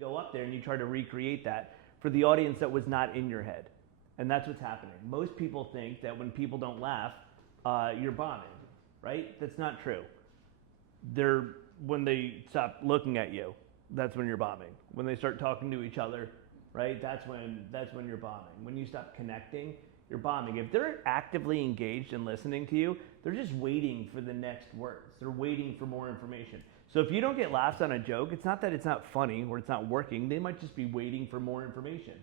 go up there and you try to recreate that for the audience that was not in your head. And that's what's happening. Most people think that when people don't laugh, you're bombing, right? That's not true. When they stop looking at you, that's when you're bombing. When they start talking to each other, right? That's when you're bombing. When you stop connecting, you're bombing. If they're actively engaged and listening to you, they're just waiting for the next words. They're waiting for more information. So if you don't get laughs on a joke, it's not that it's not funny or it's not working. They might just be waiting for more information,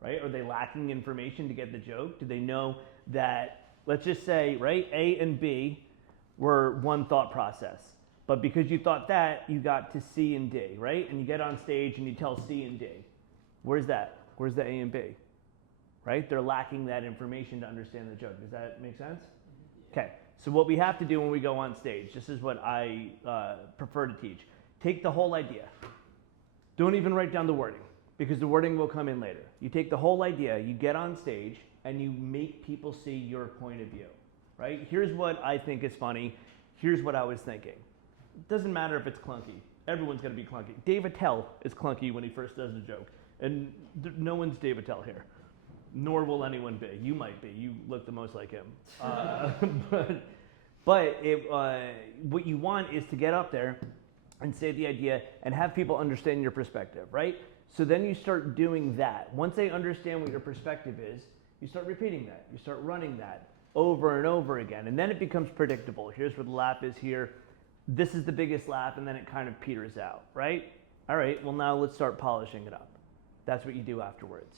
right? Are they lacking information to get the joke? Do they know that, let's just say, right, A and B were one thought process. But because you thought that, you got to C and D, right? And you get on stage and you tell C and D. Where's that? Where's the A and B? Right? They're lacking that information to understand the joke. Does that make sense? Okay. So what we have to do when we go on stage, this is what I prefer to teach. Take the whole idea. Don't even write down the wording, because the wording will come in later. You take the whole idea, you get on stage, and you make people see your point of view, right? Here's what I think is funny. Here's what I was thinking. It doesn't matter if it's clunky. Everyone's going to be clunky. Dave Attell is clunky when he first does the joke, and no one's Dave Attell here. Nor will anyone be. You might be. You look the most like him. But what you want is to get up there and say the idea and have people understand your perspective, right? So then you start doing that. Once they understand what your perspective is, you start repeating that. You start running that over and over again. And then it becomes predictable. Here's where the laugh is here. This is the biggest laugh, and then it kind of peters out, right? All right, well now let's start polishing it up. That's what you do afterwards.